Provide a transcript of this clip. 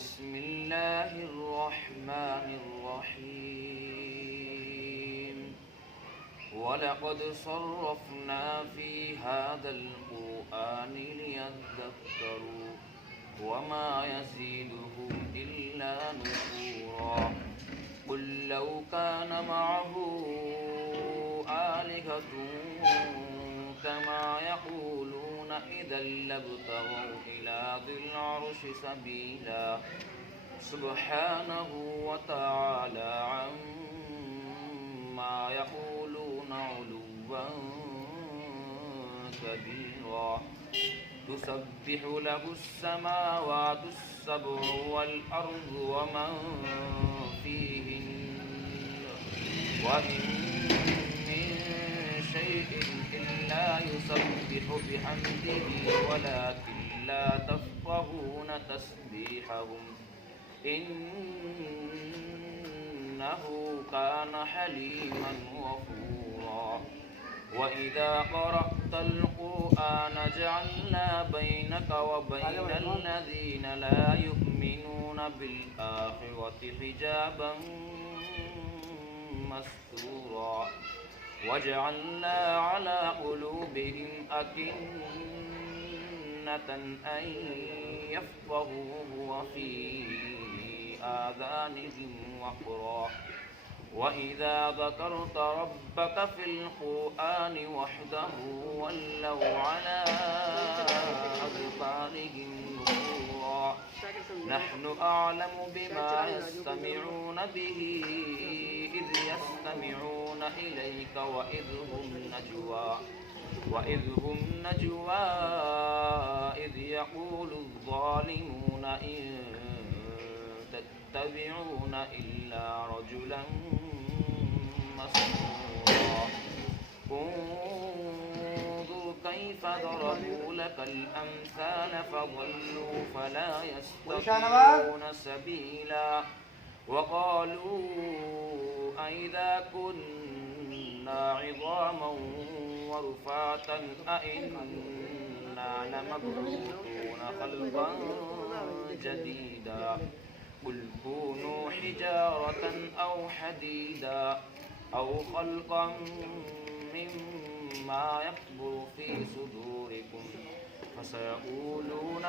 بسم الله الرحمن الرحيم ولقد صرفنا في هذا القرآن ليذكروا وما يزيدهم إلا نفورا قل لو كان معه آلهة كما يقولون إذا لابتغوا إلى ذي العرش سبيلا سبحانه وتعالى عما يقولون علوا كبيرا تسبح له السماوات السبع والأرض ومن فيهن وإن من شيء إلا يسبح بحمده ولكن لا تفقهون تسبيحهم إنه كان حليما غفورا وإذا قرأت القرآن جعلنا بينك وبين الذين لا يؤمنون بالآخرة حجابا مستورا وجعلنا على قلوبهم أكنة أن يفقهوه وفي آذانهم وقرا وإذا ذكرت ربك في القرآن وحده ولوا على أدبارهم نفورا نحن أعلم بما يستمعون به إذ يستمعون إليك وإذ هم نجوى إذ يقول الظالمون إن تتبعون إلا رجلا مسحورا انظر كيف ضربوا لك الأمثال فضلوا فلا يستطيعون سبيلا وقالوا أئذا كنا عظاما ورفاتا أئنا لمبعوثون خلقا جديدا قل كونوا حجارة أو حديدا أو خلقا مما يكبر في صدوركم فسيقولون